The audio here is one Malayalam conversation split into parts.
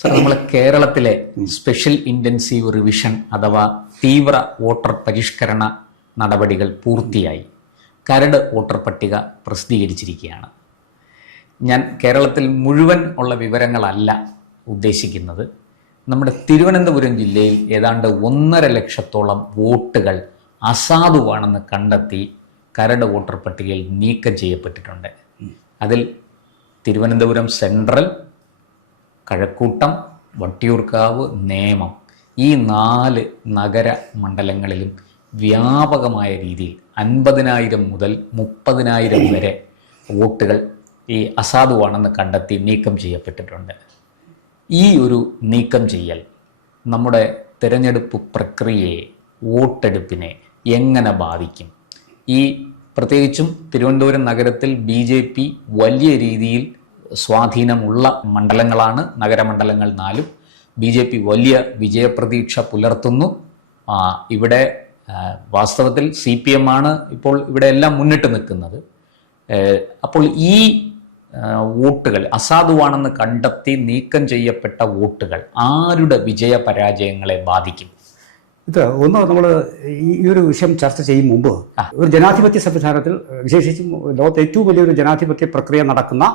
സർ, നമ്മൾ കേരളത്തിലെ സ്പെഷ്യൽ ഇൻറ്റൻസീവ് റിവിഷൻ അഥവാ തീവ്ര വോട്ടർ പരിഷ്കരണ നടപടികൾ പൂർത്തിയായി. കരട് വോട്ടർ പട്ടിക പ്രസിദ്ധീകരിച്ചിരിക്കുകയാണ്. ഞാൻ കേരളത്തിൽ മുഴുവൻ ഉള്ള വിവരങ്ങളല്ല ഉദ്ദേശിക്കുന്നത്. നമ്മുടെ തിരുവനന്തപുരം ജില്ലയിൽ ഏതാണ്ട് 1.5 ലക്ഷത്തോളം വോട്ടുകൾ അസാധുവാണെന്ന് കണ്ടെത്തി കരട് വോട്ടർ പട്ടികയിൽ നീക്കം ചെയ്യപ്പെട്ടിട്ടുണ്ട്. അതിൽ തിരുവനന്തപുരം സെൻട്രൽ, കഴക്കൂട്ടം, വട്ടിയൂർക്കാവ്, നേമം ഈ 4 നഗര മണ്ഡലങ്ങളിലും വ്യാപകമായ രീതിയിൽ 50,000 മുതൽ 30,000 വരെ വോട്ടുകൾ ഈ അസാധുവാണെന്ന് കണ്ടെത്തി നീക്കം ചെയ്യപ്പെട്ടിട്ടുണ്ട്. ഈ ഒരു നീക്കം ചെയ്യൽ നമ്മുടെ തിരഞ്ഞെടുപ്പ് പ്രക്രിയയെ, വോട്ടെടുപ്പിനെ എങ്ങനെ ബാധിക്കും? ഈ പ്രത്യേകിച്ചും തിരുവനന്തപുരം നഗരത്തിൽ BJP വലിയ രീതിയിൽ സ്വാധീനമുള്ള മണ്ഡലങ്ങളാണ്. നഗരമണ്ഡലങ്ങൾ 4 BJP വലിയ വിജയപ്രതീക്ഷ പുലർത്തുന്നു. ഇവിടെ വാസ്തവത്തിൽ CPM ആണ് ഇപ്പോൾ ഇവിടെ എല്ലാം മുന്നിട്ട് നിൽക്കുന്നത്. അപ്പോൾ ഈ വോട്ടുകൾ അസാധുവാണെന്ന് കണ്ടെത്തി നീക്കം ചെയ്യപ്പെട്ട വോട്ടുകൾ ആരുടെ വിജയ പരാജയങ്ങളെ ബാധിക്കും? ഇത് നമ്മൾ ഈ ഒരു വിഷയം ചർച്ച ചെയ്യും മുമ്പ് ഒരു ജനാധിപത്യ സംവിധാനത്തിൽ, വിശേഷിച്ചും ലോകത്തെ ഏറ്റവും വലിയൊരു ജനാധിപത്യ പ്രക്രിയ നടക്കുന്ന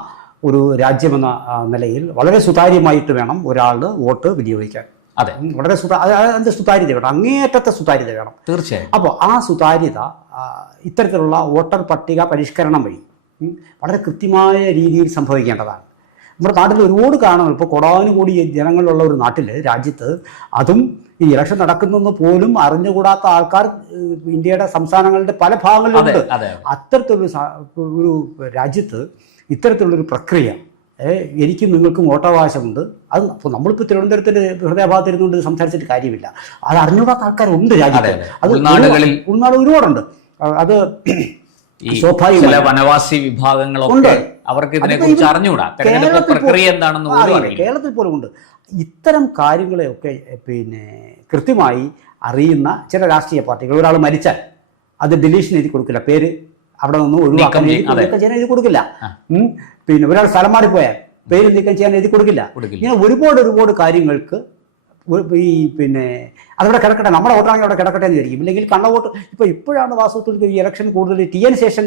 ഒരു രാജ്യമെന്ന നിലയിൽ വളരെ സുതാര്യമായിട്ട് വേണം ഒരാളുടെ വോട്ട് വിനിയോഗിക്കാൻ. അതെ, വളരെ സുതാര്യത വേണം, അങ്ങേയറ്റത്തെ സുതാര്യത വേണം തീർച്ചയായും. അപ്പോൾ ആ സുതാര്യത ഇത്തരത്തിലുള്ള വോട്ടർ പട്ടിക പരിഷ്കരണം വഴി വളരെ കൃത്യമായ രീതിയിൽ സംഭവിക്കേണ്ടതാണ്. നമ്മുടെ നാട്ടിൽ ഒരുപാട് കാണുന്നു. ഇപ്പോൾ കോടാനുകൂടി ജനങ്ങളുള്ള ഒരു നാട്ടിൽ, രാജ്യത്ത്, അതും ഈ ഇലക്ഷൻ നടക്കുന്നെന്ന് പോലും അറിഞ്ഞുകൂടാത്ത ആൾക്കാർ ഇന്ത്യയുടെ സംസ്ഥാനങ്ങളുടെ പല ഭാഗങ്ങളിലുണ്ട്. അത്തരത്തിലൊരു രാജ്യത്ത് ഇത്തരത്തിലുള്ളൊരു പ്രക്രിയ, എനിക്കും നിങ്ങൾക്കും വോട്ടവകാശമുണ്ട്. അത് അപ്പോൾ നമ്മളിപ്പോൾ തിരുവനന്തപുരത്തിൻ്റെ ഹൃദയഭാഗത്തിരുന്നുകൊണ്ട് സംസാരിച്ചിട്ട് കാര്യമില്ല. അത് അറിഞ്ഞുകൂടാത്ത ആൾക്കാരുണ്ട് രാജ്യത്ത്. അത് ഉൾനാട് ഒരുപാടുണ്ട്. അത് ചില വനവാസി വിഭാഗങ്ങളുണ്ട്, അവർക്ക് ഇതിനെ കുറിച്ച് അറിഞ്ഞുകൂടാ. പ്രക്രിയ എന്താണെന്ന് കേരളത്തിൽ പോലും ഉണ്ട്. ഇത്തരം കാര്യങ്ങളെയൊക്കെ കൃത്യമായി അറിയുന്ന ചില രാഷ്ട്രീയ പാർട്ടികൾ, ഒരാൾ മരിച്ചാൽ അത് ഡിലീഷൻ എഴുതി കൊടുക്കില്ല, പേര് അവിടെ നിന്ന് ഒഴിവാക്കാൻ ചെയ്യാൻ എഴുതി കൊടുക്കില്ല. ഒരാൾ സ്ഥലം മാറിപ്പോയാൽ പേര് നീക്കം ചെയ്യാൻ എഴുതി കൊടുക്കില്ല. ഇങ്ങനെ ഒരുപാട് കാര്യങ്ങൾക്ക് ഈ അതവിടെ കിടക്കട്ടെ, നമ്മുടെ വോട്ടാണെങ്കിൽ അവിടെ കിടക്കട്ടെ എന്ന് വിചാരിക്കും. ഇല്ലെങ്കിൽ കള്ളവോട്ട് ഇപ്പോഴാണ് വാസ്തവത്തിൽ ഈ ഇലക്ഷൻ കൂടുതൽ TN ശേഷൻ,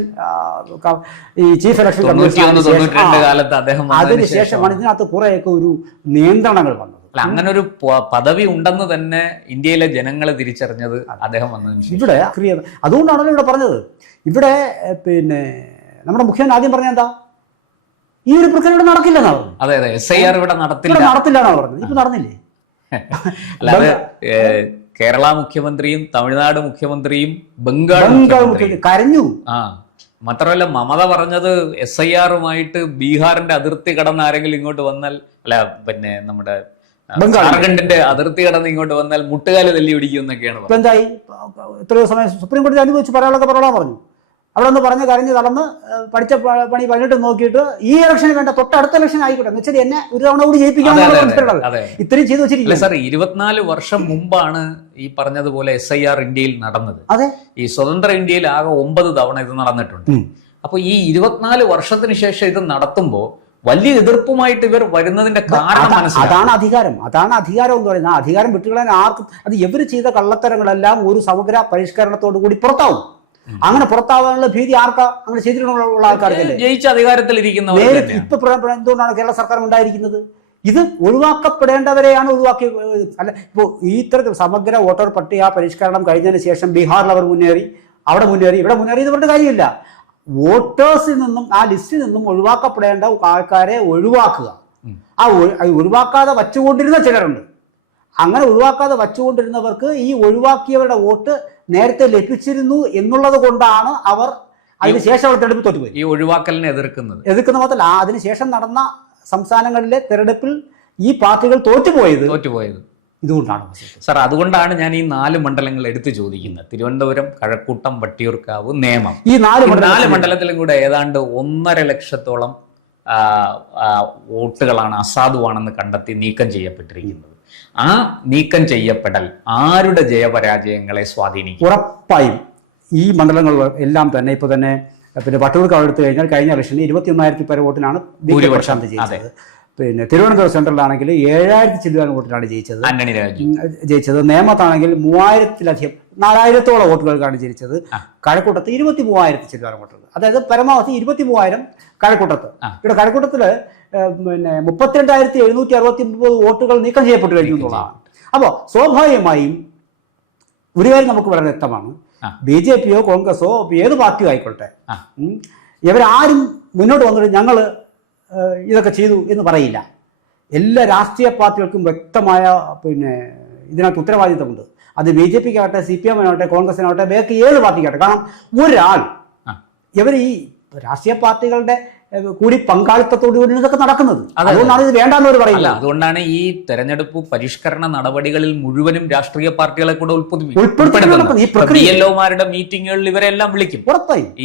ഈ ചീഫ് ഇലക്ഷൻ അതിനുശേഷമാണ് ഇതിനകത്ത് കുറേയൊക്കെ ഒരു നിയന്ത്രണങ്ങൾ വന്നത്. അങ്ങനെ ഒരു പദവി ഉണ്ടെന്ന് തന്നെ ഇന്ത്യയിലെ ജനങ്ങൾ തിരിച്ചറിഞ്ഞത് അദ്ദേഹം വന്നതിന് ഇവിടെ അതുകൊണ്ടാണല്ലോ ഇവിടെ പറഞ്ഞത്. ഇവിടെ നമ്മുടെ മുഖ്യമന്ത്രി ആദ്യം പറഞ്ഞ എന്താ, ഈ ഒരു പ്രക്രിയ ഇവിടെ നടക്കില്ലെന്നാണ്. അതെ, SIR ഇവിടെ നടത്തില്ലെന്നാണ് പറഞ്ഞത്. ഇപ്പൊ നടന്നില്ലേ? അല്ലാതെ കേരള മുഖ്യമന്ത്രിയും തമിഴ്നാട് മുഖ്യമന്ത്രിയും ബംഗാൾ മുഖ്യമന്ത്രിയും കരഞ്ഞു. മാത്രമല്ല, മമത പറഞ്ഞത് SIR-ഉമായിട്ട് ബീഹാറിന്റെ അതിർത്തി കടന്ന് ആരെങ്കിലും ഇങ്ങോട്ട് വന്നാൽ, നമ്മുടെ ജാർഖണ്ഡിന്റെ അതിർത്തി കടന്ന് ഇങ്ങോട്ട് വന്നാൽ മുട്ടുകാല് തല്ലി പിടിക്കും എന്നൊക്കെയാണ്. എന്തായി? എത്രയോ സമയം സുപ്രീം കോടതി അനുഭവിച്ച് പറയാനൊക്കെ പറഞ്ഞു. അവിടെ നിന്ന് പറഞ്ഞ് കരഞ്ഞ് നടന്ന് പഠിച്ച പണി പണിയിട്ട് നോക്കിയിട്ട് ഈ ഇലക്ഷന് വേണ്ട, തൊട്ടടുത്ത ഇലക്ഷൻ ആയിക്കോട്ടെ എന്ന് വെച്ചാൽ എന്നെ ഒരു തവണ കൂടി ജയിപ്പിക്കാൻ ഇത്രയും ചെയ്തു വെച്ചിരിക്കും. സാർ, 24 വർഷം മുമ്പാണ് ഈ പറഞ്ഞതുപോലെ SIR ഇന്ത്യയിൽ നടന്നത്. അതെ, ഈ സ്വതന്ത്ര ഇന്ത്യയിൽ ആകെ 9 തവണ ഇത് നടന്നിട്ടുണ്ട്. അപ്പൊ ഈ 24 വർഷത്തിന് ശേഷം ഇത് നടത്തുമ്പോൾ വലിയ എതിർപ്പുമായിട്ട് ഇവർ വരുന്നതിന്റെ കാരണം അതാണ് അധികാരം എന്ന് പറയുന്നത്. ആ അധികാരം വിട്ടുകളാൻ ആർക്കും, അത് ഇവർ ചെയ്ത കള്ളത്തരങ്ങളെല്ലാം ഒരു സമഗ്ര പരിഷ്കരണത്തോടു കൂടി പുറത്താവും. അങ്ങനെ പുറത്താവാനുള്ള ഭീതി ആർക്കാ? അങ്ങനെ ചെയ്തിട്ടുള്ള ആൾക്കാർക്ക്, ജയിച്ച അധികാരത്തിലിരിക്കുന്ന. ഇപ്പൊ എന്തുകൊണ്ടാണ് കേരള സർക്കാർ ഉണ്ടായിരിക്കുന്നത്? ഇത് ഒഴിവാക്കപ്പെടേണ്ടവരെയാണ് ഒഴിവാക്കി. അല്ല, ഇപ്പോൾ ഈ ഇത്തരത്തിൽ സമഗ്ര വോട്ടർ പട്ടിക പരിഷ്കരണം കഴിഞ്ഞതിന് ശേഷം ബീഹാറിൽ അവർ മുന്നേറി, അവിടെ മുന്നേറി, ഇവിടെ മുന്നേറി, ഇത് പറഞ്ഞിട്ട് കാര്യമില്ല. വോട്ടേഴ്സിൽ നിന്നും, ആ ലിസ്റ്റിൽ നിന്നും ഒഴിവാക്കപ്പെടേണ്ട ആൾക്കാരെ ഒഴിവാക്കുക. ഒഴിവാക്കാതെ വച്ചുകൊണ്ടിരുന്ന ചിലരുണ്ട്. അങ്ങനെ ഒഴിവാക്കാതെ വച്ചുകൊണ്ടിരുന്നവർക്ക് ഈ ഒഴിവാക്കിയവരുടെ വോട്ട് നേരത്തെ ലഭിച്ചിരുന്നു എന്നുള്ളത് കൊണ്ടാണ് അവർ അതിനുശേഷം അവർ തെരഞ്ഞെടുപ്പ് തോറ്റുപോയി. ഈ ഒഴിവാക്കലിനെ എതിർക്കുന്ന മാത്രമല്ല, അതിനുശേഷം നടന്ന സംസ്ഥാനങ്ങളിലെ തെരഞ്ഞെടുപ്പിൽ ഈ പാർട്ടികൾ തോറ്റുപോയത് ഇതുകൊണ്ടാണ്. സാർ, അതുകൊണ്ടാണ് ഞാൻ ഈ 4 മണ്ഡലങ്ങൾ എടുത്തു ചോദിക്കുന്നത്. തിരുവനന്തപുരം, കഴക്കൂട്ടം, വട്ടിയൂർക്കാവ്, നേമം. ഈ 4 മണ്ഡലത്തിലും കൂടെ ഏതാണ്ട് 1.5 ലക്ഷത്തോളം വോട്ടുകളാണ് അസാധുവാണെന്ന് കണ്ടെത്തി നീക്കം ചെയ്യപ്പെട്ടിരിക്കുന്നത്. ആ നീക്കം ചെയ്യപ്പെടൽ ആരുടെ ജയപരാജയങ്ങളെ സ്വാധീനിക്കും? ഉറപ്പായും ഈ മണ്ഡലങ്ങൾ എല്ലാം തന്നെ ഇപ്പോൾ തന്നെ വട്ടിയൂർക്കാവ് എടുത്തു കഴിഞ്ഞാൽ കഴിഞ്ഞ ഇലക്ഷനിൽ 21,000 പേരെ വോട്ടിനാണ് ഭൂരിപക്ഷം ചെയ്തത്. പിന്നെ തിരുവനന്തപുരം സെൻട്രലാണെങ്കിൽ 7000 ചില്ലുവാൻ വോട്ടിലാണ് ജയിച്ചത്. ആന്റണി രാജു ജയിച്ചത്. നേമത്താണെങ്കിൽ 3000-ലധികം 4000-ഓളം വോട്ടുകൾക്കാണ് ജയിച്ചത്. കഴക്കൂട്ടത്ത് 23,000 ചില്ലുവാൻ വോട്ടുകൾ, അതായത് പരമാവധി 23,000 കഴക്കൂട്ടത്ത്. ഇവിടെ കഴക്കൂട്ടത്തില് പിന്നെ 32,769 വോട്ടുകൾ നീക്കം ചെയ്യപ്പെട്ടു കഴിഞ്ഞു എന്നുള്ളതാണ്. അപ്പോൾ സ്വാഭാവികമായും ഒരു കാര്യം നമുക്ക് വളരെ വ്യക്തമാണ്, BJPയോ കോൺഗ്രസോ ഏത് പാർട്ടിയോ ആയിക്കോട്ടെ, ഇവരാരും മുന്നോട്ട് വന്നിട്ട് ഞങ്ങൾ ഇതൊക്കെ ചെയ്തു എന്ന് പറയില്ല. എല്ലാ രാഷ്ട്രീയ പാർട്ടികൾക്കും വ്യക്തമായ പിന്നെ ഇതിനകത്ത് ഉത്തരവാദിത്തമുണ്ട്. അത് BJPക്കാവട്ടെ, CPM കോൺഗ്രസിനാവട്ടെ, ബാക്കി ഏത് പാർട്ടിക്കാവട്ടെ. കാരണം ഒരാൾ ഇവർ ഈ രാഷ്ട്രീയ പാർട്ടികളുടെ കൂടി പങ്കാളിത്തത്തോടുകൂടി ഇതൊക്കെ നടക്കുന്നത്. അതുകൊണ്ടാണ് ഇത് വേണ്ടെന്നവർ പറയുന്നത്. അതുകൊണ്ടാണ് ഈ തെരഞ്ഞെടുപ്പ് പരിഷ്കരണ നടപടികളിൽ മുഴുവനും രാഷ്ട്രീയ പാർട്ടികളെ കൂടെ ഉൾപ്പെടുത്തുന്നത്. മീറ്റിങ്ങുകളിൽ ഇവരെല്ലാം വിളിക്കും.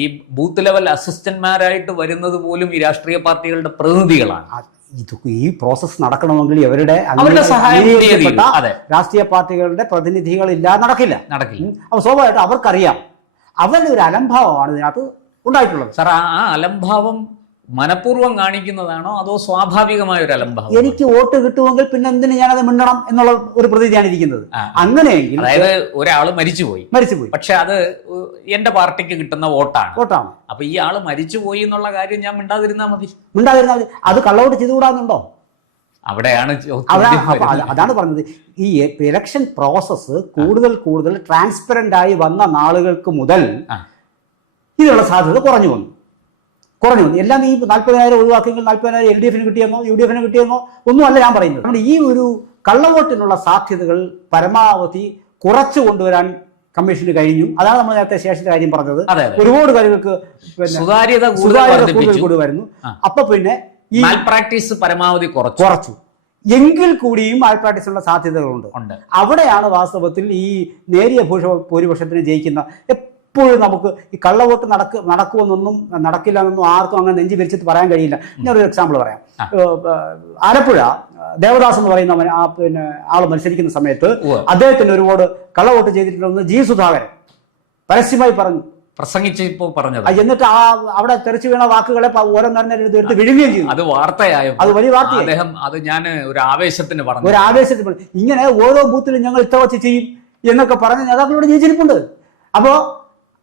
ഈ ബൂത്ത് ലെവൽ അസിസ്റ്റന്റ്മാരായിട്ട് വരുന്നത് പോലും ഈ രാഷ്ട്രീയ പാർട്ടികളുടെ പ്രതിനിധികളാണ്. ഈ പ്രോസസ് നടക്കണമെങ്കിൽ അവരുടെ സഹായം രാഷ്ട്രീയ പാർട്ടികളുടെ പ്രതിനിധികൾ ഇല്ലാതെ നടക്കില്ല. അപ്പൊ സ്വാഭാവികമായിട്ട് അവർക്കറിയാം അവരുടെ ഒരു അലംഭാവമാണ് ഇതിനകത്ത് ഉണ്ടായിട്ടുള്ളത്. സാർ, ആ അലംഭാവം മനഃപൂർവ്വം കാണിക്കുന്നതാണോ അതോ സ്വാഭാവികമായ ഒരു അലംഭാവം? എനിക്ക് വോട്ട് കിട്ടുമെങ്കിൽ പിന്നെ എന്തിന് ഞാനത് മിണ്ടണം എന്നുള്ള ഒരു പ്രതീതിയാണ് ഇരിക്കുന്നത്. അങ്ങനെയെങ്കിൽ അതായത് ഒരാള് മരിച്ചുപോയി, പക്ഷെ അത് എന്റെ പാർട്ടിക്ക് കിട്ടുന്ന വോട്ടാണ്. അപ്പൊ ഈ ആള് മരിച്ചുപോയി എന്നുള്ള കാര്യം ഞാൻ മിണ്ടാതിരുന്നാ മതി. അത് കള്ളവോട്ട് ചെയ്തുകൂടാന്നുണ്ടോ? അവിടെയാണ് അതാണ് പറഞ്ഞത്. ഈ ഇലക്ഷൻ പ്രോസസ്സ് കൂടുതൽ ട്രാൻസ്പെറന്റ് ആയി വന്ന നാളുകൾക്ക് മുതൽ ഇതിനുള്ള സാധ്യത കുറഞ്ഞു വന്നു. എല്ലാം ഈ 40,000 ഒഴിവാക്കിയെങ്കിൽ 40,000 LDFന് കിട്ടിയെന്നോ UDFന് കിട്ടിയെന്നോ ഒന്നുമല്ല ഞാൻ പറയുന്നത്. നമ്മുടെ ഈ ഒരു കള്ളവോട്ടിനുള്ള സാധ്യതകൾ പരമാവധി കുറച്ചു കൊണ്ടുവരാൻ കമ്മീഷന് കഴിഞ്ഞു. അതാണ് നമ്മൾ നേരത്തെ ശേഷത്തെ കാര്യം പറഞ്ഞത്. ഒരുപാട് കാര്യങ്ങൾക്ക് സുതാര്യത കൂടി വരുന്നു. അപ്പൊ പിന്നെ ഈ മാൽപ്രാക്ടീസ് പരമാവധി കുറച്ചു. എങ്കിൽ കൂടിയും മാൽപ്രാക്ടീസിനുള്ള സാധ്യതകളുണ്ട്. അവിടെയാണ് വാസ്തവത്തിൽ ഈ നേരിയ ഭൂരിപക്ഷത്തിന് ജയിക്കുന്ന. എപ്പോഴും നമുക്ക് ഈ കള്ളവോട്ട് നടക്കുമെന്നൊന്നും നടക്കില്ല എന്നൊന്നും ആർക്കും അങ്ങനെ നെഞ്ചി വിരിച്ചിട്ട് പറയാൻ കഴിയില്ല. ഞാനൊരു എക്സാമ്പിൾ പറയാം. ആലപ്പുഴ ദേവദാസ് എന്ന് പറയുന്ന പിന്നെ ആൾ മത്സരിക്കുന്ന സമയത്ത് അദ്ദേഹത്തിന് ഒരുപാട് കള്ളവോട്ട് ചെയ്തിട്ടുണ്ടെന്ന് G. സുധാകരൻ പരസ്യമായി പറഞ്ഞു, പ്രസംഗിച്ചപ്പോ പറഞ്ഞത്. എന്നിട്ട് അവിടെ തെറിച്ചു വീണ വാക്കുകളെ ഓരോന്നേരം എടുത്ത് വിഴുങ്ങുകയും ചെയ്തു. അത് വാർത്തയായോ? അത് വലിയ വാർത്തയായി. അദ്ദേഹം അത് ഞാൻ ഒരു ആവേശത്തിന് പറഞ്ഞു. ഇങ്ങനെ ഓരോ ബൂത്തിലും ഞങ്ങൾ ഇത്ര വച്ച് ചെയ്യും എന്നൊക്കെ പറഞ്ഞ് നേതാക്കളോട് ജയിച്ചിരിപ്പുണ്ട്. അപ്പോ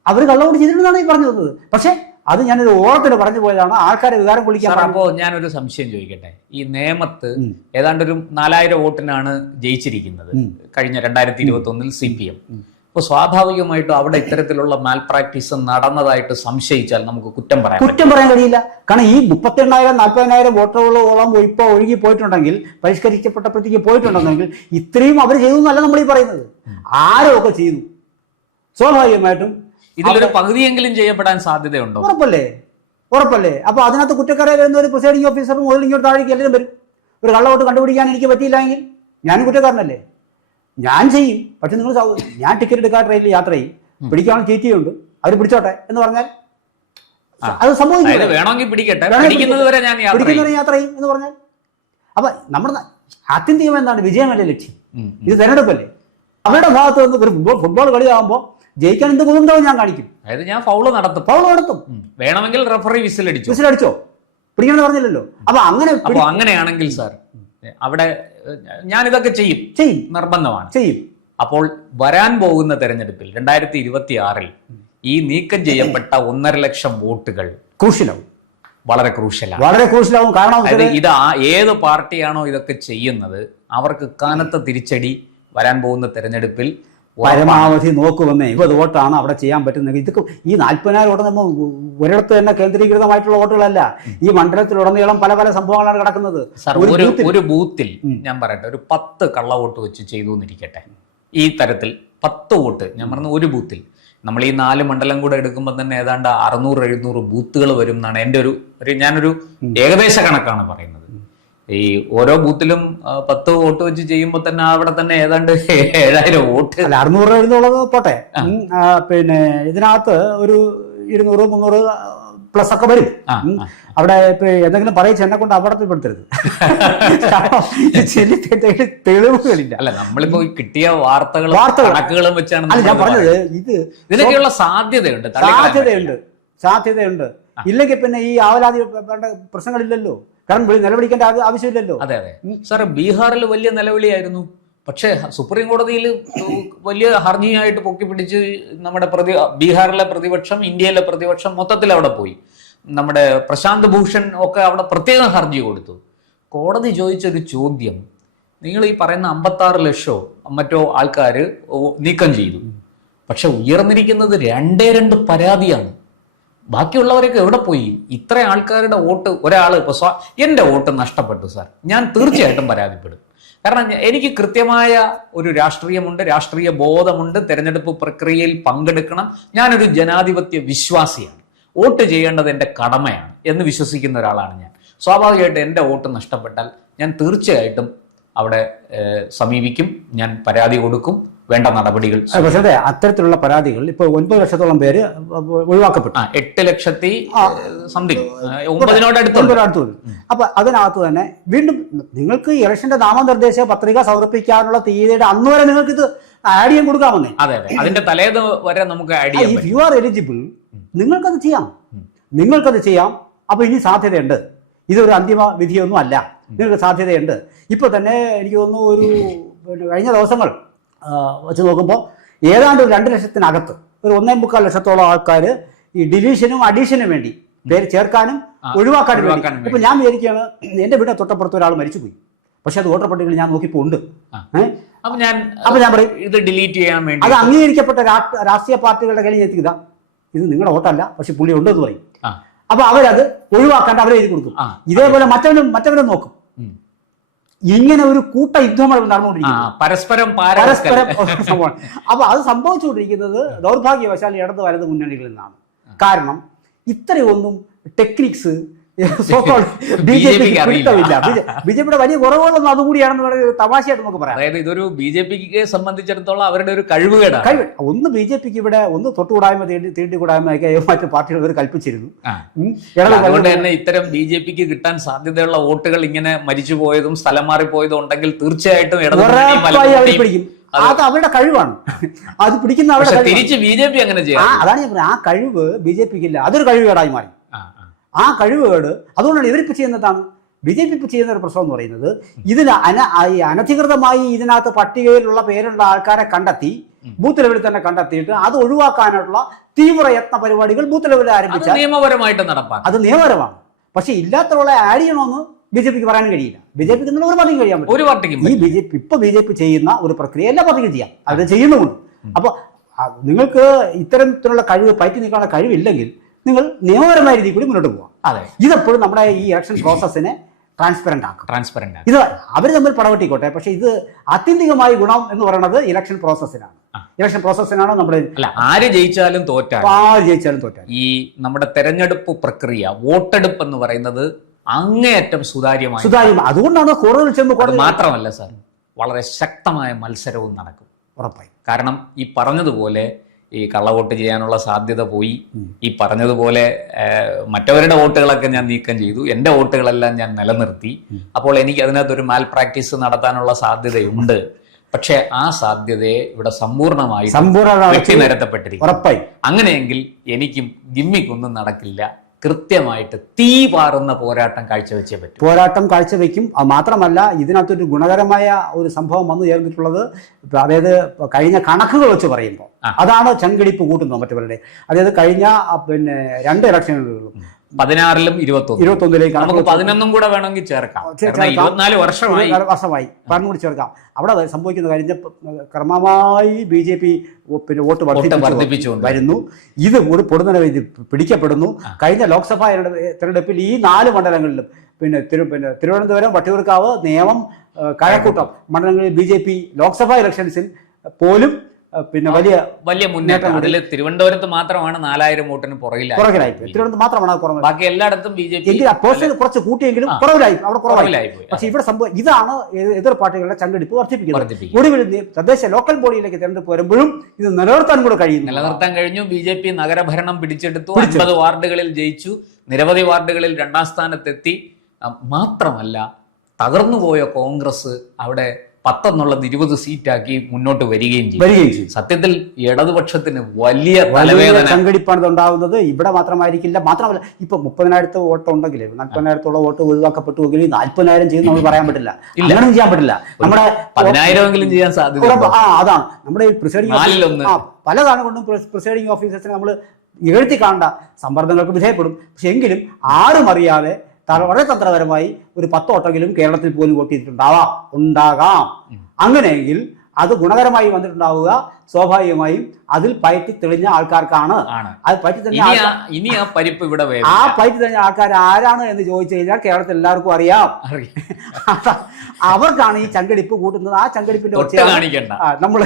അവർ കള്ളവോട്ട് ചെയ്തിട്ടുണ്ടെന്നാണ് ഈ പറഞ്ഞത്. പക്ഷെ അത് ഞാനൊരു ഓളത്തിന് പറഞ്ഞു പോയതാണ്, ആൾക്കാരെ വികാരം കൊള്ളിക്കാൻ. അപ്പോ ഞാനൊരു സംശയം ചോദിക്കട്ടെ. ഈ നേമത്ത് ഏതാണ്ട് ഒരു 4000 വോട്ടിനാണ് ജയിച്ചിരിക്കുന്നത് കഴിഞ്ഞ 2021 CPM. അപ്പോൾ സ്വാഭാവികമായിട്ടും അവിടെ ഇത്തരത്തിലുള്ള മാൽ പ്രാക്ടീസ് നടന്നതായിട്ട് സംശയിച്ചാൽ നമുക്ക് കുറ്റം പറയാൻ കഴിയില്ല. കാരണം ഈ 38,000-40,000 വോട്ടുകളോളം ഇപ്പൊ ഒഴുകി പോയിട്ടുണ്ടെങ്കിൽ, പരിഷ്കരിക്കപ്പെട്ടപ്പോഴത്തേക്ക് പോയിട്ടുണ്ടെങ്കിൽ ഇത്രയും അവർ ചെയ്തു എന്നല്ല നമ്മൾ ഈ പറയുന്നത്. ആരൊക്കെ ചെയ്തു, സ്വാഭാവികമായിട്ടും ഇതിലൊരു പകുതിയെങ്കിലും ചെയ്യപ്പെടാൻ സാധ്യതയുണ്ടോ? ഉറപ്പല്ലേ. അപ്പൊ അതിനകത്ത് കുറ്റക്കാരെ വരുന്ന ഒരു പ്രിസൈഡിംഗ് ഓഫീസറും മുതൽ ഇങ്ങോട്ട് താഴേക്ക് എല്ലാവരും വരും. ഒരു കള്ളവോട്ട് കണ്ടുപിടിക്കാൻ എനിക്ക് പറ്റിയില്ലെങ്കിൽ ഞാനും കുറ്റക്കാരനല്ലേ, ഞാൻ ചെയ്യും. പക്ഷെ നിങ്ങൾ ഞാൻ ടിക്കറ്റ് എടുക്കാൻ ട്രെയിനിൽ യാത്ര ചെയ്യും, പിടിക്കാനുള്ള ചീറ്റിയുണ്ട്, അവർ പിടിച്ചോട്ടെ എന്ന് പറഞ്ഞാൽ അത് സംഭവിക്കും. വേണമെങ്കിൽ പിടിക്കുന്നവരെ യാത്ര ചെയ്യും എന്ന് പറഞ്ഞാൽ. അപ്പൊ നമ്മുടെ ആത്യന്തികം എന്താണ്? വിജയമല്ലേ ലക്ഷ്യം. ഇത് തെരഞ്ഞെടുപ്പല്ലേ. അവരുടെ ഭാഗത്ത് നിന്ന് ഒരു ഫുട്ബോൾ കളിയാകുമ്പോൾ ജയിക്കാൻ എന്ത് കുതുണ്ടാവും ഞാൻ കാണിക്കും. അതായത് ഞാൻ ഫൗള് നടത്തും. വേണമെങ്കിൽ റഫറി വിസിലടിച്ചോ, പിടിക്കണമെന്ന് പറഞ്ഞില്ലല്ലോ. അപ്പൊ അങ്ങനെയാണെങ്കിൽ സാർ അവിടെ ഞാനിതൊക്കെ ചെയ്യും, നിർബന്ധമാണ് ചെയ്യും. അപ്പോൾ വരാൻ പോകുന്ന തെരഞ്ഞെടുപ്പിൽ 2026 ഈ നീക്കം ചെയ്യപ്പെട്ട 1.5 ലക്ഷം വോട്ടുകൾ വളരെ ക്രൂഷ്യലാവും. കാരണം ഇത് ഏത് പാർട്ടിയാണോ ഇതൊക്കെ ചെയ്യുന്നത് അവർക്ക് കനത്ത തിരിച്ചടി വരാൻ പോകുന്ന തെരഞ്ഞെടുപ്പിൽ പരമാവധി നോക്കുമെന്നേ. 20 വോട്ടാണ് അവിടെ ചെയ്യാൻ പറ്റുന്നത്. ഇതൊക്കെ ഈ 40,000 വോട്ട് നമ്മൾ ഒരിടത്ത് തന്നെ കേന്ദ്രീകൃതമായിട്ടുള്ള വോട്ടുകളല്ല. ഈ മണ്ഡലത്തിലുടനീളം പല സംഭവങ്ങളാണ് കിടക്കുന്നത്. ഒരു ബൂത്തിൽ ഞാൻ പറയട്ടെ, ഒരു 10 കള്ളവോട്ട് വെച്ച് ചെയ്തു എന്നിരിക്കട്ടെ. ഈ തരത്തിൽ 10 വോട്ട് ഞാൻ പറഞ്ഞ ഒരു ബൂത്തിൽ നമ്മൾ ഈ 4 മണ്ഡലം കൂടെ എടുക്കുമ്പോൾ തന്നെ ഏതാണ്ട് 600-700 ബൂത്തുകൾ വരും എന്നാണ് എൻ്റെ ഞാനൊരു ഏകദേശ കണക്കാണ് പറയുന്നത്. ഈ ഓരോ ബൂത്തിലും 10 വോട്ട് വെച്ച് ചെയ്യുമ്പോൾ തന്നെ അവിടെ തന്നെ ഏതാണ്ട് 7,000 വോട്ട്. 600-700 പോട്ടെ, പിന്നെ ഇതിനകത്ത് ഒരു 200-300 പ്ലസ് ഒക്കെ വരും. അവിടെ ഇപ്പൊ എന്തെങ്കിലും പറയിച്ച് എന്നെ കൊണ്ട് അപകടത്തിൽപ്പെടുത്തരുത്. തെളിവുകളില്ല. അല്ല, നമ്മളിപ്പോ കിട്ടിയ വാർത്തകളും വെച്ചാണ് ഞാൻ പറഞ്ഞത്. ഇതിനൊക്കെയുള്ള സാധ്യതയുണ്ട്. ഇല്ലെങ്കിൽ പിന്നെ ഈ ആവലാതി പ്രശ്നങ്ങളില്ലല്ലോ. കാരണം നിലവിളിക്കേണ്ട ആവശ്യമില്ലല്ലോ. അതെ അതെ സാർ, ബീഹാറിൽ വലിയ നിലവിളിയായിരുന്നു. പക്ഷേ സുപ്രീം കോടതിയിൽ വലിയ ഹർജിയായിട്ട് പൊക്കിപ്പിടിച്ച് നമ്മുടെ ബീഹാറിലെ പ്രതിപക്ഷം, ഇന്ത്യയിലെ പ്രതിപക്ഷം മൊത്തത്തിൽ അവിടെ പോയി. നമ്മുടെ പ്രശാന്ത് ഭൂഷൺ ഒക്കെ അവിടെ പ്രത്യേകം ഹർജി കൊടുത്തു. കോടതി ചോദിച്ചൊരു ചോദ്യം, നിങ്ങൾ ഈ പറയുന്ന 56 ലക്ഷമോ മറ്റോ ആൾക്കാർ നീക്കം ചെയ്തു, പക്ഷെ ഉയർന്നിരിക്കുന്നത് 2 പരാതിയാണ്. ബാക്കിയുള്ളവരൊക്കെ എവിടെ പോയി? ഇത്ര ആൾക്കാരുടെ വോട്ട് ഒരാൾ ഇപ്പൊ എന്റെ വോട്ട് നഷ്ടപ്പെട്ടു സാർ, ഞാൻ തീർച്ചയായിട്ടും പരാതിപ്പെടും. കാരണം എനിക്ക് കൃത്യമായ ഒരു രാഷ്ട്രീയമുണ്ട്, രാഷ്ട്രീയ ബോധമുണ്ട്, തെരഞ്ഞെടുപ്പ് പ്രക്രിയയിൽ പങ്കെടുക്കണം, ഞാനൊരു ജനാധിപത്യ വിശ്വാസിയാണ്, വോട്ട് ചെയ്യേണ്ടത് എൻ്റെ കടമയാണ് എന്ന് വിശ്വസിക്കുന്ന ഒരാളാണ് ഞാൻ. സ്വാഭാവികമായിട്ട് എൻ്റെ വോട്ട് നഷ്ടപ്പെട്ടാൽ ഞാൻ തീർച്ചയായിട്ടും അവിടെ സമീപിക്കും, ഞാൻ പരാതി കൊടുക്കും, വേണ്ട നടപടികൾ. പക്ഷേ അത്തരത്തിലുള്ള പരാതികൾ ഇപ്പോൾ 9 ലക്ഷത്തോളം പേര് ഒഴിവാക്കപ്പെട്ടു. 8 ലക്ഷത്തി സംതിങ് 9 അപ്പൊ അതിനകത്ത് തന്നെ വീണ്ടും നിങ്ങൾക്ക് ഇലക്ഷന്റെ നാമനിർദ്ദേശ പത്രിക സമർപ്പിക്കാനുള്ള തീയതിയുടെ അന്ന് വരെ നിങ്ങൾക്ക് ഇത് ആഡ് ചെയ്യാൻ കൊടുക്കാമെന്നേ. അതെ അതെ, അതിന്റെ തലേന്ന് വരെ നമുക്ക് ആഡ് ചെയ്യാം. ഇഫ് യു ആർ എലിജിബിൾ, നിങ്ങൾക്കത് ചെയ്യാം. അപ്പൊ ഇനി സാധ്യതയുണ്ട്, ഇതൊരു അന്തിമ വിധിയൊന്നും അല്ല, നിങ്ങൾക്ക് സാധ്യതയുണ്ട്. ഇപ്പൊ തന്നെ എനിക്ക് തോന്നുന്നു ഒരു കഴിഞ്ഞ ദിവസങ്ങൾ വെച്ച് നോക്കുമ്പോൾ ഏതാണ്ട് ഒരു 2 ലക്ഷത്തിനകത്ത് ഒരു 1.25 ലക്ഷത്തോളം ആൾക്കാർ ഈ ഡിലീഷനും അഡീഷനും വേണ്ടി പേര് ചേർക്കാനും ഒഴിവാക്കാനും വേണ്ടി. ഇപ്പൊ ഞാൻ വിചാരിക്കുകയാണ്, എന്റെ വീടിന്റെ തൊട്ടപ്പുറത്ത് ഒരാൾ മരിച്ചുപോയി, പക്ഷെ അത് വോട്ടർ പട്ടികയിൽ ഞാൻ നോക്കിയപ്പോൾ ഉണ്ട്. അപ്പൊ ഞാൻ പറയും ഇത് ഡിലീറ്റ് ചെയ്യാൻ വേണ്ടി അത് അംഗീകരിക്കപ്പെട്ട രാഷ്ട്രീയ പാർട്ടികളുടെ കയ്യിൽ എത്തിക്കുക, ഇത് നിങ്ങളുടെ വോട്ടല്ല പക്ഷെ പുള്ളി ഉണ്ടെന്ന് പറയും. അപ്പൊ അവരത് ഒഴിവാക്കാണ്ട് അവരെ എഴുതി കൊടുക്കും. ഇതേപോലെ മറ്റവനും നോക്കും. ഇങ്ങനെ ഒരു കൂട്ട യുദ്ധമാണ് നടന്നുകൊണ്ടിരിക്കുന്നത്, പരസ്പരം. അപ്പൊ അത് സംഭവിച്ചുകൊണ്ടിരിക്കുന്നത് ദൗർഭാഗ്യവശാൽ ഇടത് വലത് മുന്നണികളിൽ നിന്നാണ്. കാരണം ഇത്രയൊന്നും ടെക്നിക്സ് ബി ജെ പിയുടെ വലിയ കുറവുകളൊന്നും അതുകൂടിയാണെന്ന് തമാശയായിട്ട് നമുക്ക് പറയാം. അതായത് ഇതൊരു ബി ജെ പിക്ക് സംബന്ധിച്ചിടത്തോളം അവരുടെ ഒരു കഴിവുകേടാണ്. ഒന്ന് ബി ജെ പിക്ക് ഇവിടെ ഒന്ന് തൊട്ടുകൂടായ്മ തീണ്ടിക്കൂടായ്മയൊക്കെ മറ്റു പാർട്ടികൾ അവർ കൽപ്പിച്ചിരുന്നു. അതുകൊണ്ട് തന്നെ ഇത്തരം ബി ജെ പിക്ക് കിട്ടാൻ സാധ്യതയുള്ള വോട്ടുകൾ ഇങ്ങനെ മരിച്ചുപോയതും സ്ഥലം മാറിപ്പോയതും ഉണ്ടെങ്കിൽ തീർച്ചയായിട്ടും പിടിക്കും. അത് അവരുടെ കഴിവാണ്, അത് പിടിക്കുന്ന അവരുടെ. തിരിച്ച് ബി ജെ പി അങ്ങനെ ചെയ്യാം. അതാണ് ഞാൻ പറഞ്ഞത്, ആ കഴിവ് ബി ജെ പിക്ക് ഇല്ല, അതൊരു കഴിവുകേടായി മാറി. ആ കഴിവുകേട് അതുകൊണ്ടാണ് ഇവരിപ്പോൾ ചെയ്യുന്നതാണ്. ബി ജെ പി ഇപ്പോൾ ചെയ്യുന്ന ഒരു പ്രശ്നം എന്ന് പറയുന്നത്, ഇതിന് അനധികൃതമായി ഇതിനകത്ത് പട്ടികയിലുള്ള പേരുള്ള ആൾക്കാരെ കണ്ടെത്തി ബൂത്ത് ലെവലിൽ തന്നെ കണ്ടെത്തിയിട്ട് അത് ഒഴിവാക്കാനുള്ള തീവ്ര യത്ന പരിപാടികൾ ബൂത്ത് ലെവലിൽ ആരംഭിച്ചാൽ നിയമപരമായിട്ട് നടപ്പാക്കും. അത് നിയമപരമാണ്. പക്ഷെ ഇല്ലാത്തവളെ ആഡ് ചെയ്യണമെന്ന് ബി ജെ പിക്ക് പറയാനും കഴിയില്ല. ബി ജെ പിക്ക് ഒരു പാർട്ടിക്ക് കഴിയാൻ പറ്റും. ഒരു പാർട്ടിക്കും ഈ ബി ജെ പി ചെയ്യുന്ന ഒരു പ്രക്രിയ എല്ലാ പാർട്ടിക്കും ചെയ്യാം, അത് ചെയ്യുന്നുമുണ്ട്. അപ്പൊ നിങ്ങൾക്ക് ഇത്തരത്തിലുള്ള കഴിവ് പയറ്റി നിൽക്കാനുള്ള കഴിവില്ലെങ്കിൽ നിങ്ങൾ നിയമപരമായ രീതിയിൽ കൂടി മുന്നോട്ട് പോകാം. ഇതെപ്പോഴും നമ്മുടെ ഈ ഇലക്ഷൻ പ്രോസസ്സിനെ ട്രാൻസ്പെറന്റ് ആക്കും. ഇത് അവർ തമ്മിൽ പടവെട്ടിക്കോട്ടെ, പക്ഷെ ഇത് ആത്യന്തികമായി ഗുണം എന്ന് പറയുന്നത് ഇലക്ഷൻ പ്രോസസ്സിനാണ്. നമ്മുടെ ആര് ജയിച്ചാലും തോറ്റാൽ ഈ നമ്മുടെ തെരഞ്ഞെടുപ്പ് പ്രക്രിയ, വോട്ടെടുപ്പ് എന്ന് പറയുന്നത് അങ്ങേയറ്റം സുതാര്യമായി. അതുകൊണ്ടാണ് കൂടുതൽ ചെന്ന് മാത്രമല്ല സാർ, വളരെ ശക്തമായ മത്സരവും നടക്കും ഉറപ്പായി. കാരണം ഈ പറഞ്ഞതുപോലെ ഈ കള്ളവോട്ട് ചെയ്യാനുള്ള സാധ്യത പോയി. ഈ പറഞ്ഞതുപോലെ മറ്റവരുടെ വോട്ടുകളൊക്കെ ഞാൻ നീക്കം ചെയ്തു, എൻ്റെ വോട്ടുകളെല്ലാം ഞാൻ നിലനിർത്തി. അപ്പോൾ എനിക്ക് അതിനകത്തൊരു മാൽ പ്രാക്ടീസ് നടത്താനുള്ള സാധ്യതയുണ്ട്. പക്ഷെ ആ സാധ്യതയെ ഇവിടെ സമ്പൂർണ്ണമായി വെട്ടി നിരത്തപ്പെട്ടിരിക്കും. അങ്ങനെയെങ്കിൽ എനിക്കും ഗിമ്മിക്കൊന്നും നടക്കില്ല. കൃത്യമായിട്ട് തീ പാറുന്ന പോരാട്ടം കാഴ്ചവെച്ചേ പറ്റും. പോരാട്ടം കാഴ്ചവെക്കും. മാത്രമല്ല, ഇതിനകത്തൊരു ഗുണകരമായ ഒരു സംഭവം വന്നു ചേർന്നിട്ടുള്ളത്, അതായത് കഴിഞ്ഞ കണക്കുകൾ വെച്ച് പറയുമ്പോൾ അതാണ് ചങ്കിടിപ്പ് കൂട്ടുന്നത് മറ്റവരുടെ. അതായത് കഴിഞ്ഞ 2 ഇലക്ഷനുകളിലും 16-ലും 21-ലേക്ക് 11 കൂടെ വേണമെങ്കിൽ ചേർക്കാം. 24 വർഷമായി കൂടി ചേർക്കാം. അവിടെ സംഭവിക്കുന്ന കഴിഞ്ഞ ക്രമമായി ബി ജെ പി വോട്ട് വർദ്ധിപ്പിച്ചു വരുന്നു. ഇത് പൊടുന്നനെ പിടിക്കപ്പെടുന്നു. കഴിഞ്ഞ ലോക്സഭാ തെരഞ്ഞെടുപ്പിൽ ഈ 4 മണ്ഡലങ്ങളിലും തിരുവനന്തപുരം, വട്ടിയൂർക്കാവ്, നേമം, കഴക്കൂട്ടം മണ്ഡലങ്ങളിൽ ബി ജെ പി ലോക്സഭാ ഇലക്ഷൻസിൽ പോലും വലിയ മുന്നേറ്റം. അതിൽ തിരുവനന്തപുരത്ത് മാത്രമാണ് 4000 വോട്ടിന് പുറകിലായി. തിരുവനന്തപുരം മാത്രമാണ്, ബാക്കി എല്ലായിടത്തും ബി ജെ പി കുറച്ച് കൂട്ടിയെങ്കിലും കുറവിലായി. പക്ഷെ ഇവിടെ സംഭവം ഇതാണ്, എതിർ പാർട്ടികളുടെ ചങ്കടിപ്പ് വർദ്ധിപ്പിക്കുന്നത്. ഒടുവിൽ ലോക്കൽ ബോഡിയിലേക്ക് തെരഞ്ഞെടുപ്പ് വരുമ്പോഴും ഇത് നിലനിർത്താൻ കഴിഞ്ഞു. ബി ജെ പി നഗരഭരണം പിടിച്ചെടുത്തു, 50 വാർഡുകളിൽ ജയിച്ചു, നിരവധി വാർഡുകളിൽ 2ാം സ്ഥാനത്തെത്തി. മാത്രമല്ല, തകർന്നുപോയ കോൺഗ്രസ് അവിടെ 10 20 സീറ്റാക്കി മുന്നോട്ട് വരികയും ചെയ്യും. സത്യത്തിൽ ഇടതുപക്ഷത്തിന് വലിയ തലവേദന സംഘടിപ്പാണ് ഉണ്ടാകുന്നത്. ഇവിടെ മാത്രമായിരിക്കില്ല. മാത്രമല്ല ഇപ്പൊ 30,000 വോട്ട് ഉണ്ടെങ്കിൽ 40,000 വോട്ട് ഒഴിവാക്കപ്പെട്ടുവെങ്കിൽ 40,000 ചെയ്യുന്ന നമ്മൾ പറയാൻ പറ്റില്ല. അങ്ങനെയും ചെയ്യാൻ പറ്റില്ല. നമ്മുടെ 10,000 ചെയ്യാൻ സാധ്യത. അതാണ് നമ്മുടെ പ്രിസൈഡിംഗ് പല കാരണം കൊണ്ടും പ്രിസൈഡിംഗ് ഓഫീസേഴ്സിനെ നമ്മൾ എഴുത്തി കാണേണ്ട സമ്മർദ്ദങ്ങൾക്ക് വിധേയപ്പെടും. പക്ഷെ എങ്കിലും ആരും അറിയാതെ വളരെ തന്ത്രപരമായി ഒരു 10 വോട്ടെങ്കിലും കേരളത്തിൽ പോലും വോട്ട് ഉണ്ടാകാം. അങ്ങനെയെങ്കിൽ അത് ഗുണകരമായി വന്നിട്ടുണ്ടാവുക സ്വാഭാവികമായും അതിൽ പയറ്റി തെളിഞ്ഞ ആൾക്കാർക്കാണ്. അത് പയറ്റി തെളിഞ്ഞ ഇനി ആ പരിപ്പ് ഇവിടെ പയറ്റി തെളിഞ്ഞ ആൾക്കാർ ആരാണ് എന്ന് ചോദിച്ചു കഴിഞ്ഞാൽ കേരളത്തിൽ എല്ലാവർക്കും അറിയാം. അവർക്കാണ് ഈ ചങ്കടിപ്പ് കൂട്ടുന്നത്. ആ ചങ്കടിപ്പിന്റെ നമ്മൾ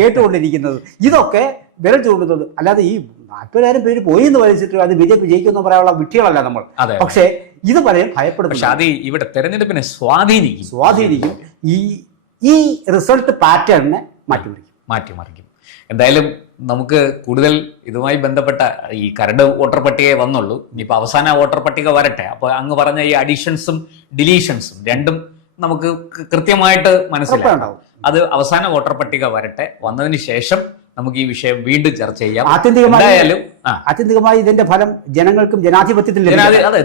കേട്ടുകൊണ്ടിരിക്കുന്നത്. ഇതൊക്കെ വിരൽ ചൂണ്ടുന്നത്. അല്ലാതെ ഈ 40,000 പേര് പോയി എന്ന് വലിച്ചിട്ട് അത് BJP ജയിക്കുമെന്ന് പറയാനുള്ള വിട്ടികളല്ല നമ്മൾ. പക്ഷേ ഇത് പറയാൻ ഭയപ്പെടുന്നു. പക്ഷെ അത് ഇവിടെ തെരഞ്ഞെടുപ്പിനെ സ്വാധീനിക്കും. ഈ റിസൾട്ട് പാറ്റേണിനെ മാറ്റിമറിക്കും. എന്തായാലും നമുക്ക് കൂടുതൽ ഇതുമായി ബന്ധപ്പെട്ട ഈ കരട് വോട്ടർ പട്ടികയെ വന്നുള്ളൂ. ഇനിയിപ്പോൾ അവസാന വോട്ടർ പട്ടിക വരട്ടെ. അപ്പോൾ അങ്ങ് പറഞ്ഞ ഈ അഡീഷൻസും ഡിലീഷൻസും രണ്ടും നമുക്ക് കൃത്യമായിട്ട് മനസ്സിലാവും. അത് അവസാന വോട്ടർ പട്ടിക വരട്ടെ. വന്നതിന് ശേഷം നമുക്ക് ഈ വിഷയം വീണ്ടും ചർച്ച ചെയ്യാം. ആത്യന്തികമായി ഇതിന്റെ ഫലം ജനങ്ങൾക്കും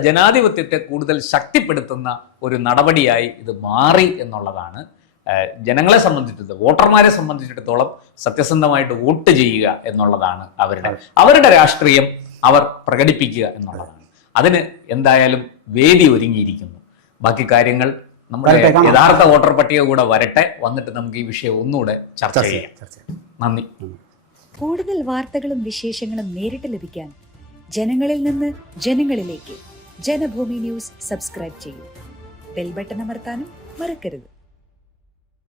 ജനാധിപത്യത്തെ കൂടുതൽ ശക്തിപ്പെടുത്തുന്ന ഒരു നടപടിയായി ഇത് മാറി എന്നുള്ളതാണ്. ജനങ്ങളെ സംബന്ധിച്ചിടത്തോളം, വോട്ടർമാരെ സംബന്ധിച്ചിടത്തോളം സത്യസന്ധമായിട്ട് വോട്ട് ചെയ്യുക എന്നുള്ളതാണ് അവരുടെ രാഷ്ട്രീയം അവർ പ്രകടിപ്പിക്കുക എന്നുള്ളതാണ്. അതിന് എന്തായാലും വേദി ഒരുങ്ങിയിരിക്കുന്നു. ബാക്കി കാര്യങ്ങൾ നമ്മുടെ യഥാർത്ഥ വോട്ടർ പട്ടിക കൂടെ വരട്ടെ. വന്നിട്ട് നമുക്ക് ഈ വിഷയം ഒന്നുകൂടെ ചർച്ച ചെയ്യാം. നന്ദി. കൂടുതൽ വാർത്തകളും വിശേഷങ്ങളും നേരിട്ട് ലഭിക്കാൻ ജനങ്ങളിൽ നിന്ന് ജനങ്ങളിലേക്ക് ജനഭൂമി ന്യൂസ് സബ്സ്ക്രൈബ് ചെയ്യൂ. ബെൽ ബട്ടൺ അമർത്താനും മറക്കരുത്.